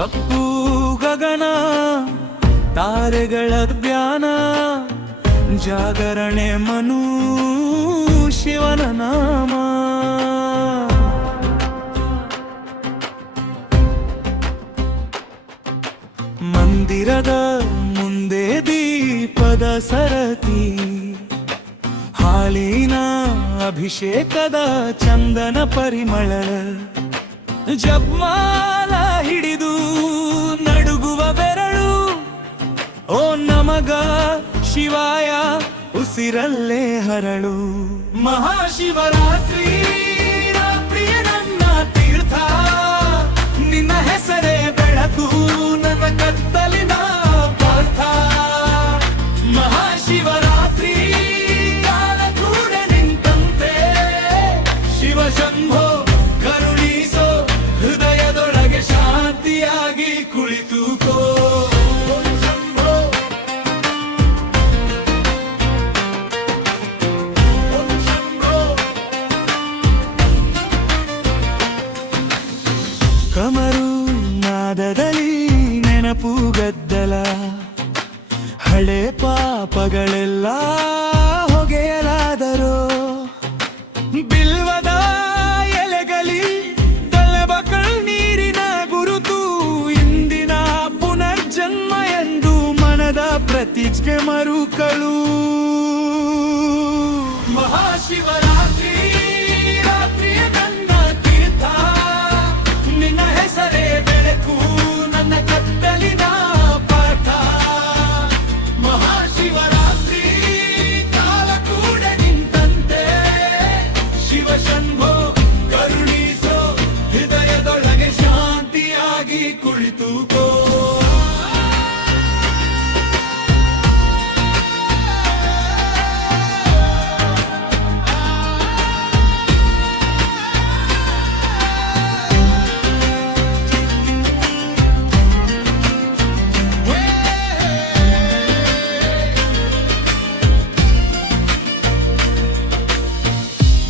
ಕಪ್ಪು ಗಗನ, ತಾರೆಗಳ ಜ್ಞಾನ, ಜಾಗರಣೆ ಮನು ಶಿವನ ನಾಮ. ಮಂದಿರದ ಮುಂದೆ ದೀಪದ ಸರತಿ, ಹಾಲಿನ ಅಭಿಷೇಕದ ಚಂದನ ಪರಿಮಳ ಜಪ್ಮಾಲ ಉಸಿರಲ್ಲೇ ಹರಳು. ಮಹಾಶಿವರಾತ್ರಿ. ಗದ್ದಲ ಹಳೆ ಪಾಪಗಳೆಲ್ಲ ಹೊಗೆಯಲಾದರು ಬಿಲ್ವದ ಎಲೆಗಲಿ ತಲೆಬ ನೀರಿನ ಗುರುತು ಇಂದಿನ ಪುನರ್ಜನ್ಮ ಎಂದು ಮನದ ಪ್ರತಿಜ್ಞೆ ಮರುಕಳು. ಮಹಾಶಿವರಾತ್ರಿ ಕುಳಿತುಕೋ.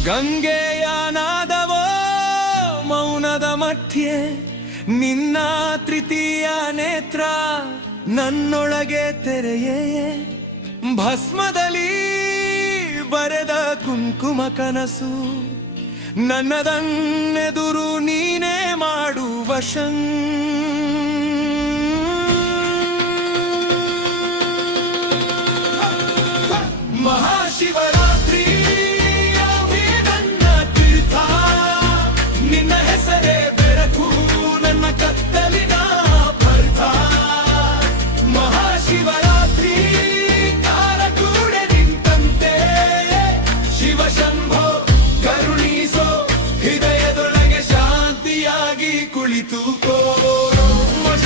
ಗಂಗೆಯ ನಾದವೋ ಮೌನದ ಮಧ್ಯೆ ನಿನ್ನ ತೃತೀಯ ನೇತ್ರ ನನ್ನೊಳಗೆ ತೆರೆಯೇ. ಭಸ್ಮದಲ್ಲಿ ಬರೆದ ಕುಂಕುಮ ಕನಸು ನನ್ನದನ್ನೆದುರು ನೀನೇ ಮಾಡುವ ಶಂ Olur olma